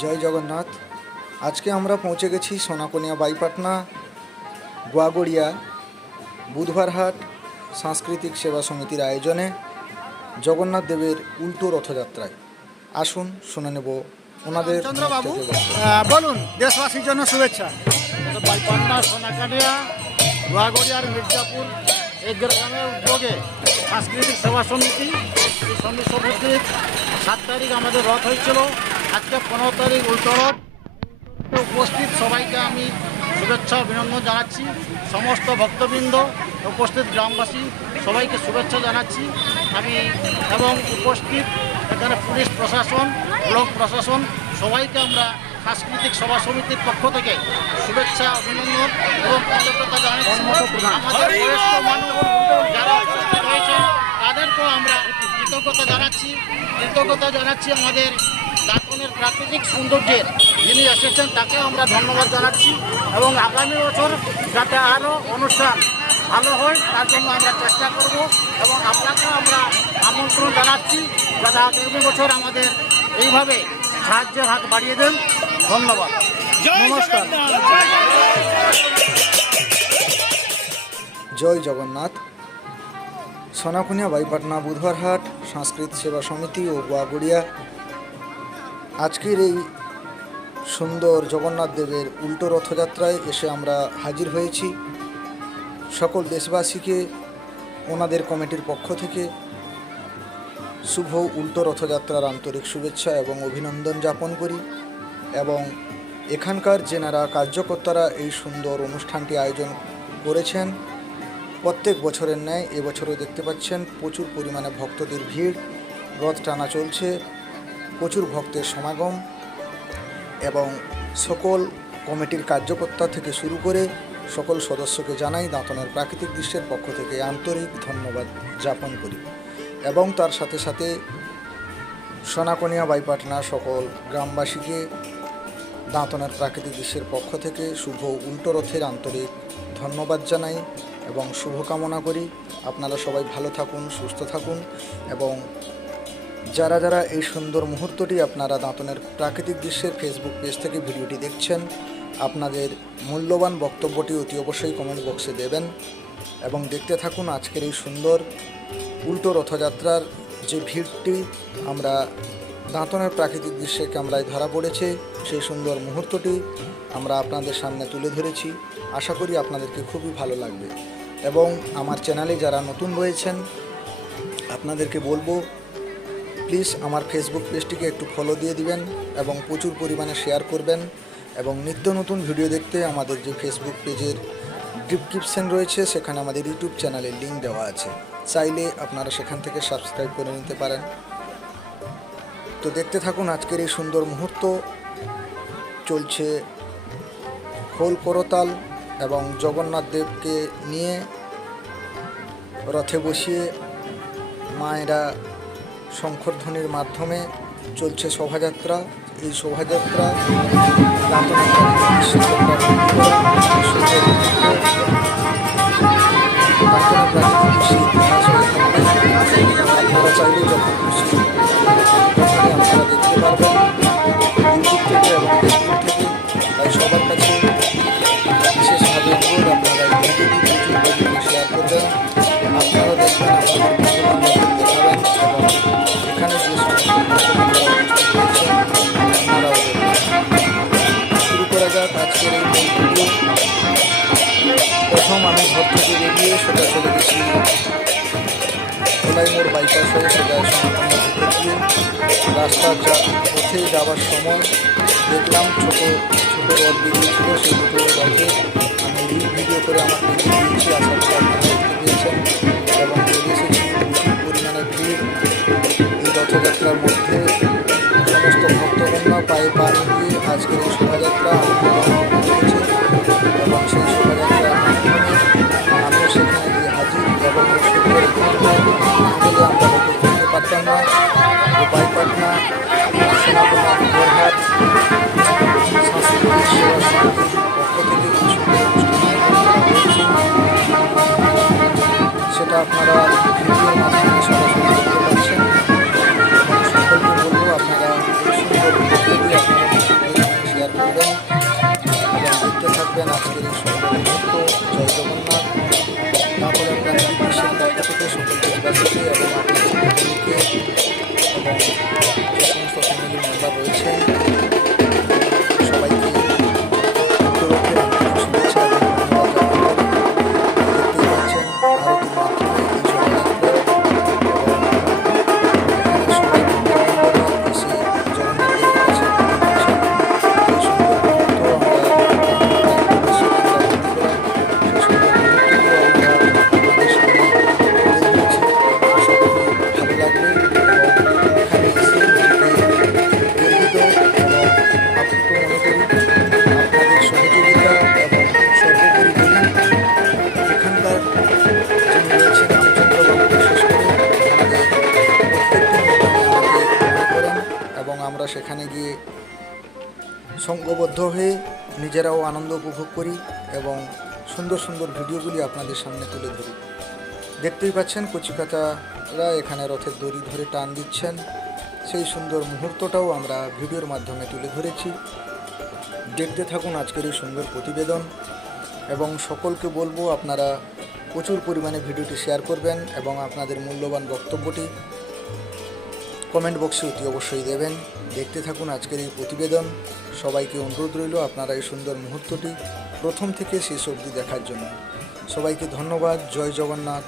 জয় জগন্নাথ। আজকে আমরা পৌঁছে গেছি সোনাকনিয়া বাইপাটনা গোয়াগড়িয়া বুধবার হাট সাংস্কৃতিক সেবা সমিতির আয়োজনে জগন্নাথ দেবের উল্টো রথযাত্রায়। আসুন শুনে নেব ওনাদের। চন্দ্রবাবু বলুন, দেশবাসীর জন্য শুভেচ্ছা। বাইপাটনা সোনাকানিয়া গোয়াগড়িয়ার মির্জাপুর এই গ্রামের উদ্যোগে সাংস্কৃতিক সেবা সমিতি এই সমিতির 7 তারিখ আমাদের রথ হয়েছিল। আজকে 15 তারিখ উল্টো রথ। উপস্থিত সবাইকে আমি শুভেচ্ছা অভিনন্দন জানাচ্ছি। সমস্ত ভক্তবৃন্দ, উপস্থিত গ্রামবাসী সবাইকে শুভেচ্ছা জানাচ্ছি আমি। এবং উপস্থিত এখানে পুলিশ প্রশাসন, ব্লক প্রশাসন সবাইকে আমরা সাংস্কৃতিক সভা সমিতির পক্ষ থেকে শুভেচ্ছা অভিনন্দন এবং কৃতজ্ঞতা জানাচ্ছি। আমাদের বয়স্ক মানুষ যারা উপস্থিত হয়েছেন তাদেরকেও আমরা কৃতজ্ঞতা জানাচ্ছি। আমাদের দাঁতনের প্রাকৃতিক সৌন্দর্যের যিনি এসেছেন তাকে আমরা ধন্যবাদ জানাচ্ছি এবং আগামী বছর যাতে আরও অনুষ্ঠান ভালো হয় তার জন্য আমরা চেষ্টা করব এবং আপনাকেও আমরা আমন্ত্রণ জানাচ্ছি যাতে আগামী বছর আমাদের এইভাবে সাহায্যের হাত বাড়িয়ে দেন। ধন্যবাদ, নমস্কার। জয় জগন্নাথ। সোনাকনিয়া বাইপাটনা বুধবার হাট সাংস্কৃতিক সেবা সমিতি ও গোয়াগড়িয়া আজকের এই সুন্দর জগন্নাথ দেবের উল্টো রথযাত্রায় এসে আমরা হাজির হয়েছি। সকল দেশবাসীকে ওনাদের কমিটির পক্ষ থেকে শুভ উল্টো রথযাত্রার আন্তরিক শুভেচ্ছা এবং অভিনন্দন জ্ঞাপন করি। এবং এখানকার যেনারা কার্যকর্তারা এই সুন্দর অনুষ্ঠানটি আয়োজন করেছেন, প্রত্যেক বছরের ন্যায় এবছরও দেখতে পাচ্ছেন প্রচুর পরিমাণে ভক্তদের ভিড়, রথ টানা চলছে, প্রচুর ভক্তের সমাগম এবং সকল কমিটির কার্যকর্তা থেকে শুরু করে সকল সদস্যকে জানাই দাঁতনের প্রাকৃতিক দৃশ্যের পক্ষ থেকে আন্তরিক ধন্যবাদ জ্ঞাপন করি। এবং তার সাথে সাথে সোনাকনিয়া বাইপাটনা সকল গ্রামবাসীকে দাঁতনের প্রাকৃতিক দৃশ্যের পক্ষ থেকে শুভ উল্টো রথের আন্তরিক ধন্যবাদ জানাই এবং শুভকামনা করি। আপনারা সবাই ভালো থাকুন, সুস্থ থাকুন এবং যারা যারা এই সুন্দর মুহূর্তটি আপনারা দাঁতনের প্রাকৃতিক দৃশ্যের ফেসবুক পেজ থেকে ভিডিওটি দেখছেন, আপনাদের মূল্যবান বক্তব্যটি অতি অবশ্যই কমেন্ট বক্সে দেবেন এবং দেখতে থাকুন আজকের এই সুন্দর উল্টো রথযাত্রার যে ভিড়টি আমরা দাঁতনের প্রাকৃতিক দৃশ্যে ক্যামেরায় ধরা পড়েছে, সেই সুন্দর মুহূর্তটি আমরা আপনাদের সামনে তুলে ধরেছি। আশা করি আপনাদেরকে খুবই ভালো লাগবে। এবং আমার চ্যানেলে যারা নতুন রয়েছেন আপনাদেরকে বলবো প্লিজ আমার ফেসবুক পেজটিকে একটু ফলো দিয়ে দিবেন এবং প্রচুর পরিমাণে শেয়ার করবেন। এবং নিত্য নতুন ভিডিও দেখতে আমাদের যে ফেসবুক পেজের ডিসক্রিপশন রয়েছে সেখানে আমাদের ইউটিউব চ্যানেলের লিঙ্ক দেওয়া আছে, চাইলে আপনারা সেখান থেকে সাবস্ক্রাইব করে নিতে পারেন। তো দেখতে থাকুন আজকের এই সুন্দর মুহূর্ত। চলছে খোল করতাল এবং জগন্নাথ দেবকে নিয়ে রথে বসিয়ে মায়েরা শঙ্খধ্বনির মাধ্যমে চলছে শোভাযাত্রা। এই শোভাযাত্রা আপনারা চাইলে যখন খুশি আপনারা দেখতে পারবেন ইউটিউব থেকে এবং ফেসবুক থেকে। তাই সবার কাছে বিশেষভাবে অনুরোধ, আপনারা এই ভিডিওটি প্রচুর পরিমাণে শেয়ার করবেন। আপনারা দেখবেন, আপনাদের বন্ধুবান্ধবদের দেখাবেন এবং এখানে যে সমস্ত আপনারাও শুরু করা যাক আজকের এই ভিডিও। প্রথম আমি ঘর থেকে বেরিয়ে সোজা চলে গেছি ধলাই মোড় বাইপাস হয়ে সোজা সোনাকনিয়া ভিতর দিয়ে। রাস্তার পথে যাওয়ার সময় দেখলাম ছোট ছোট রথ বেরিয়েছিল, সেই দুটো রথে আমি ভিডিও করে আমার পেজে দিয়েছি। আশা করি আপনারা দেখতে পেয়েছেন এবং চলে এসেছি। প্রচুর পরিমাণে ভিড় এই রথযাত্রার মধ্যে। সমস্ত ভক্তগণ পায়ে পা দিয়ে আজকের এই শোভাযাত্রা করেছে এবং সেই শোভাযাত্রার মাধ্যমে আমিও সেখানে গিয়ে হাজির এবং এই সুন্দর আমরা লক্ষ্য করতে পারতাম না। বাইপাটনা সোনাকনিয়া বুধবার সাংস্কৃতিক সেবা সমিতির পক্ষ থেকে এই সুন্দর অনুষ্ঠান আয়োজন করা হয়েছে, সেটা আপনারা ভিডিওর মাধ্যমে সরাসরি দেখতে পাচ্ছেন। সকলকে বলবো আপনারা এই সুন্দর ভিডিওটি আপনারা সঙ্গবদ্ধ হয়ে নিজেরাও আনন্দ উপভোগ করি এবং সুন্দর সুন্দর ভিডিওগুলি আপনাদের সামনে তুলে ধরি। দেখতেই পাচ্ছেন কচিকাচারা এখানে রথের দড়ি ধরে টান দিচ্ছেন, সেই সুন্দর মুহূর্তটাও আমরা ভিডিওর মাধ্যমে তুলে ধরেছি। দেখতে থাকুন আজকের এই সুন্দর প্রতিবেদন এবং সকলকে বলবো আপনারা প্রচুর পরিমাণে ভিডিওটি শেয়ার করবেন এবং আপনাদের মূল্যবান বক্তব্যটি কমেন্ট বক্সে অতি অবশ্যই দেবেন। দেখতে থাকুন আজকের এই প্রতিবেদন। সবাইকে অনুরোধ রইল আপনারা এই সুন্দর মুহূর্তটি প্রথম থেকে শেষ অবধি দেখার জন্য। সবাইকে ধন্যবাদ। জয় জগন্নাথ।